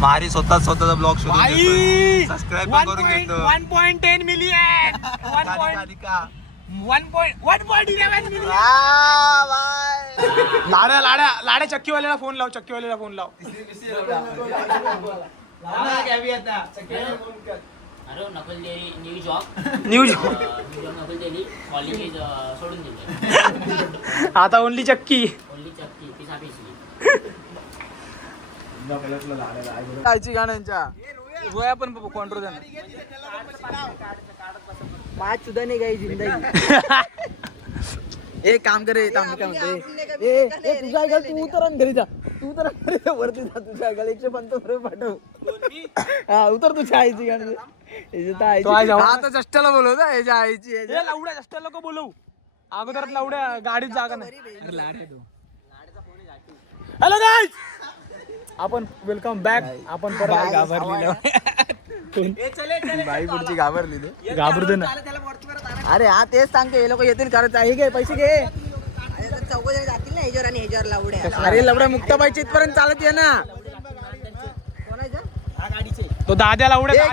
मारी स्वतःचा ब्लॉग शोधून सबस्क्राईब पण करून घेतो. 1.10 मिलियन 1.11 मिलियन. लाड्या चक्कीवाल्याला फोन लाव. न्यू जॉब आता ओनली चक्की. गाण्यांच्या गोया पण कॉन्ट्रोल पाच सुद्धा नाही काही जिंदगी. एक काम करे काय म्हणते तुझ्या घरी तू उतर घरी जा. वरती जा तुझ्या घरी 150 पाठव. हा उतर तुझ्या आईची गाणी. आता जस्टाला बोलव याच्या आईची. लावड्या जस्टाला नको बोलवू. अगोदर लावड्या गाडीत जागा नाही. हॅलो गाईज, आपण वेलकम बॅक. आपण परत घाबरलेलो. बाई पुढची घाबरली घाबरतो ना. अरे हा तेच सांगते हे लोक येतील कारण हे घे पैसे घे. चौघ जातील ना ह्याच्यावर आणि ह्याच्यावर लावड्या. अरे लावड्या मुक्ताबाईच्या इथपर्यंत चालत ये ना. तो दाद्या लावड्या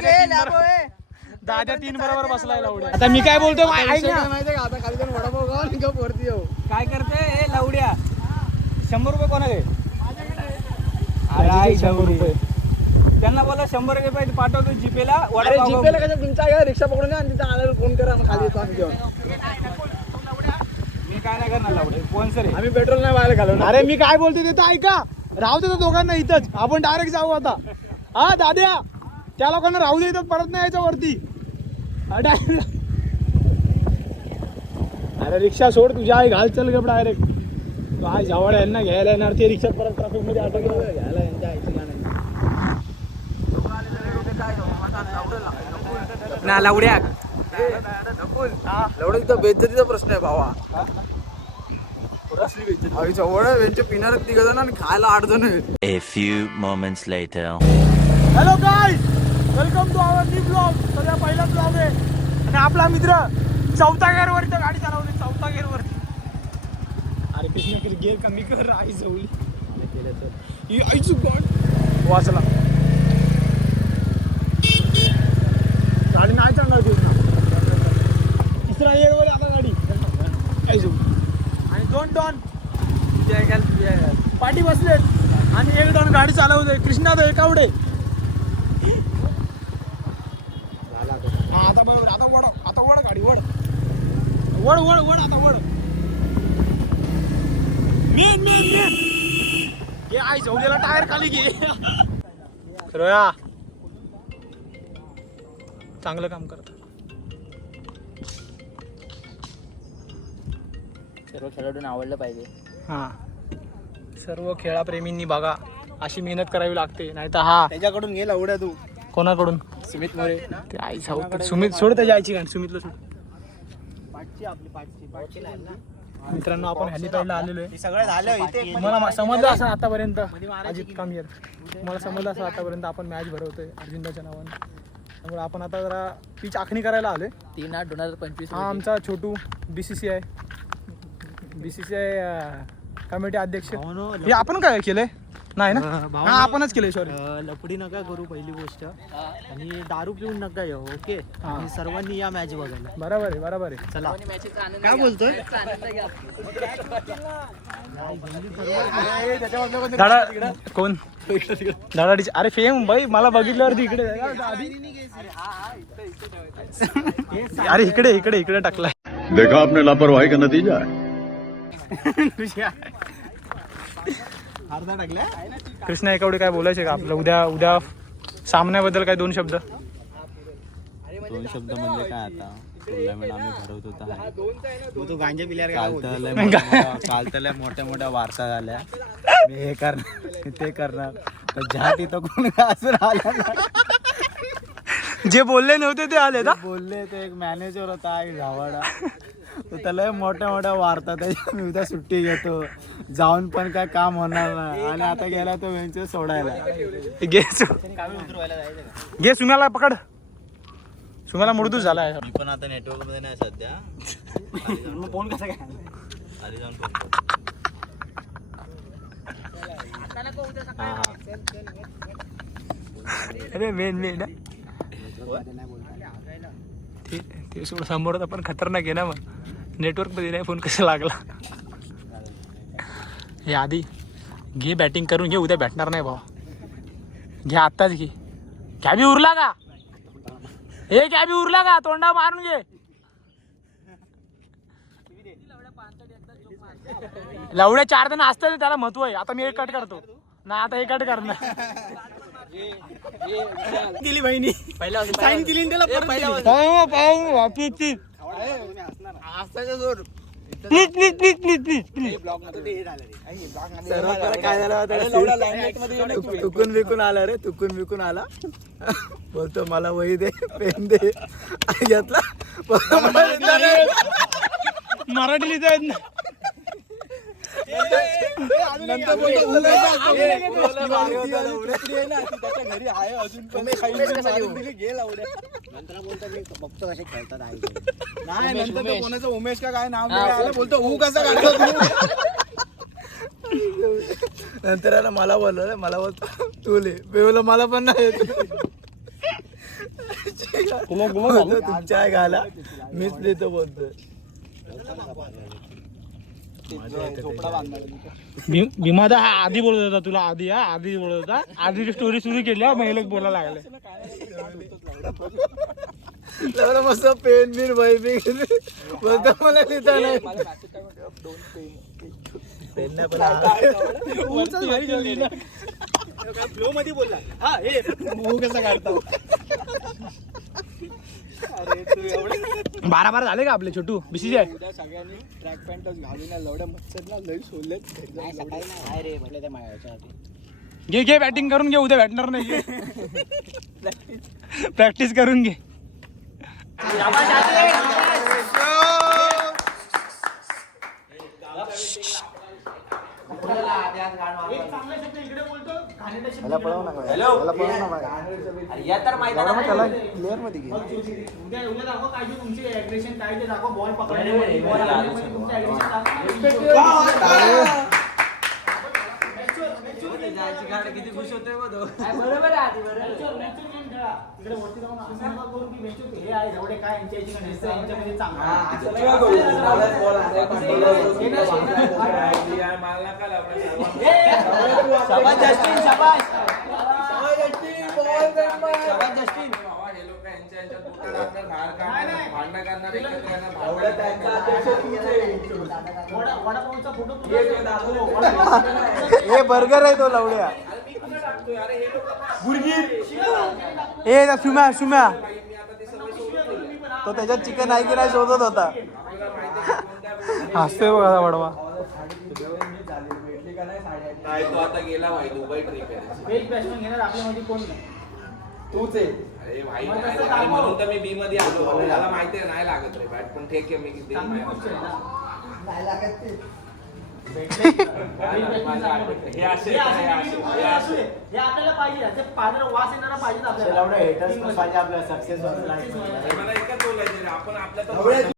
दाद्या 3 बरोबर बसलाय लावड्या. आता मी काय बोलतो ऐक ना. आता खाली जाऊन वडापाव खाऊ आणि गप वरती येऊ. काय करते हे लावड्या 100 रुपये कोणाकडे. 100 रुपये त्यांना बोला 100 रुपये पाठवतो जीपेला. जीपेला कसं तुमच्या रिक्षा पकडून आणि तिथं आल्यावर फोन करा खाली येतो आम्ही घेऊन. मी काय नाही करणार लावडे स्पॉन्सर आहे. आम्ही पेट्रोल नाही बाहेर घालवणार. अरे मी काय बोलते ते तर ऐका. राहू दे दोघांना इथंच. आपण डायरेक्ट जाऊ आता. हा दाद्या त्या लोकांना राहू दे इथं परत नाही यायचं वरती. अरे रिक्षा सोड तुझ्या आई घाल चल गप डायरेक्ट. काय जवळ यांना घ्यायला येणार ते रिक्षात परत ट्रॅफिक मध्ये अटक घ्यायला यांच्या आईची गाणं. ना लावड्या एवढं तिथं बेइज्जतीचा प्रश्न आहे भावा. आईच्या पिणार तिघ जण आणि खायला 8 जण. A few moments later. Hello guys, welcome to our new blog. सगळ्या पहिला ब्लॉग आहे आणि आपला मित्र 4थ्या गेअरवर इथं गाडी चालवली. 4थ्या गेअरवरती. अरे कृष्ण गेअर कमी कर. आई जवळी आईचं गॉड वाचला. गाडी नाही चालणार कृष्णा. 3रा गेअरवर आता गाडी आई जवळी. आणि 2 टन पाठी बसलेत आणि 1 टन गाडी चालवते. कृष्णा तो एकावडे. आता बरोबर. आता वड गाडी वड आता वड. मेन हे आई झवलेला टायर खाली घे. रोया चांगलं काम करत. सर्व खेळाडूंना आवडलं पाहिजे. हा सर्व खेळाप्रेमींनी बघा अशी मेहनत करावी लागते. नाही तर हा त्याच्याकडून घे लावड्या तू. कोणाकडून. सुमित मोरे. ते आई सावत. सुमित सोड त्याची आईची गाणी. सुमितला सोड. मित्रांनो आपण हॅलिपॅडला आलेलो आहे. सगळं झालं इथे. तुम्हाला समजलं असं आतापर्यंत. अजित कामियर तुम्हाला समजलं असं आतापर्यंत आपण मॅच भरवतोय अर्जुनदाच्या नावाने. त्यामुळे आपण आता जरा पिच आखणी करायला आलोय. 3/8/2025. हा आमचा छोटू BCCI कमिटी अध्यक्ष. हे आपण काय केलंय. नाही ना. हा आपणच केलंय. सॉरी. लपडी नका करू पहिली गोष्ट. आणि दारू पिऊन नका येऊ. ओके. आणि सर्वांनी या मॅच बघायला. बरोबर आहे. चला काय बोलतोय. दादा कोण दादा. अरे फेम भाई मला बघितल्यावरती इकडे. अरे इकडे टाकलाय. देखा आपने लापरवाही का नतीजा है. अर्धा टाकल्या. कृष्णा एकावडे काय बोलायचे का आपलं उद्या सामन्याबद्दल काय 2 शब्द. 2 शब्द म्हणजे काय आता टुर्नामेंट आम्ही भरवतो तर तू गांजा पिल्यावर काल तर मोठ्या वार्ता झाल्या. मी हे करणार ते करणार. ज्या तिथं कोण असं राहिलं. जे बोलले नव्हते ते आले ना. बोलले ते एक मॅनेजर होता आई झावाडा. तर त्याला मोठ्या वार्ता. त्याच्या मी उद्या सुट्टी घेतो. जाऊन पण काय काम होणार नाही. आणि आता गेला तो वेंचर सोडायला. घे सुम्याला पकड. सुम्याला मुडतूच झालाय. मी पण आता नेटवर्क मध्ये नाही सध्या. फोन कसा काय. खाली जाऊन अरे मेन ते सोड समोर पण खतरनाक आहे ना मग नेटवर्क मध्ये नाही फोन कसा लागला हे आधी घे बॅटिंग करून घे उद्या भेटणार नाही भाऊ घे आत्ताच घे कॅबी उरला का हे कॅबी उरला का तोंडा मारून घे लवड्या 4 जण असतात त्याला महत्व आहे आता मी एक कट करतो नाही आता एक कट करणार केली बहिणी पहिला साईन केली त्याला तुकून विकून आला रे तुकून विकून आला बोलतो मला वही दे पेन दे घेतला मराठी लिहिता येत ना घरी आहे अजून नाही नंतर तो कोणाचं उमेश का काय नाव आलं बोलतो हू कसा काढतो नंतर याला मला बोललो मला बोलतो तू ले बोल मला पण नाही तुमच्या आहे घाला मीच देतो बोलतो भीमादा हा आधी बोलत होता तुला आधी बोलत होता आधीची स्टोरी सुरू केली महिलेक बोलायला लागले मस्त पेन बिन वही बी बोलतो मला लिहिता नाही पेन नाही पण फ्लो मध्ये बोलला हा हे कसं काढतो 12 झाले का आपले छोटू बीसीचे उद्या सगळ्यांनी ट्रॅक पॅन्टच घालून लवड्या मच्छरला लई सोडलेत घे बॅटिंग करून घे उद्या भेटणार नाही प्रॅक्टिस करून घे क्लिअर मध्ये घे उद्या दाखव काय तुमची ऍग्रेशन काय ते दाखव बॉल पकडणे किती खुश होतोय बरोबर आहे इकडे वरती जाऊन असं करून की हे आहे एवढे काय यांच्यामध्ये हे बर्गर आहे तो लवड्या ए सुम्या तो त्याच्यात चिकन आहे की नाही शोधत होता हसतोय बघा वडवा तो आता गेला भाई दुबई ट्रिप आहे बॅट्समॅन घेणार आपल्यामध्ये कोण नाही तूच आहे अरे भाई म्हणून तर मी बी मध्ये आलो मला माहिती आहे नाही लागत रे बॅट पण ठीक आहे मी हे आपल्याला पाहिजे वास येणारा पाहिजे आपल्याला हेटर्स पण पाहिजे आपल्याला सक्सेस मला एकच बोलायचं आपण आपल्या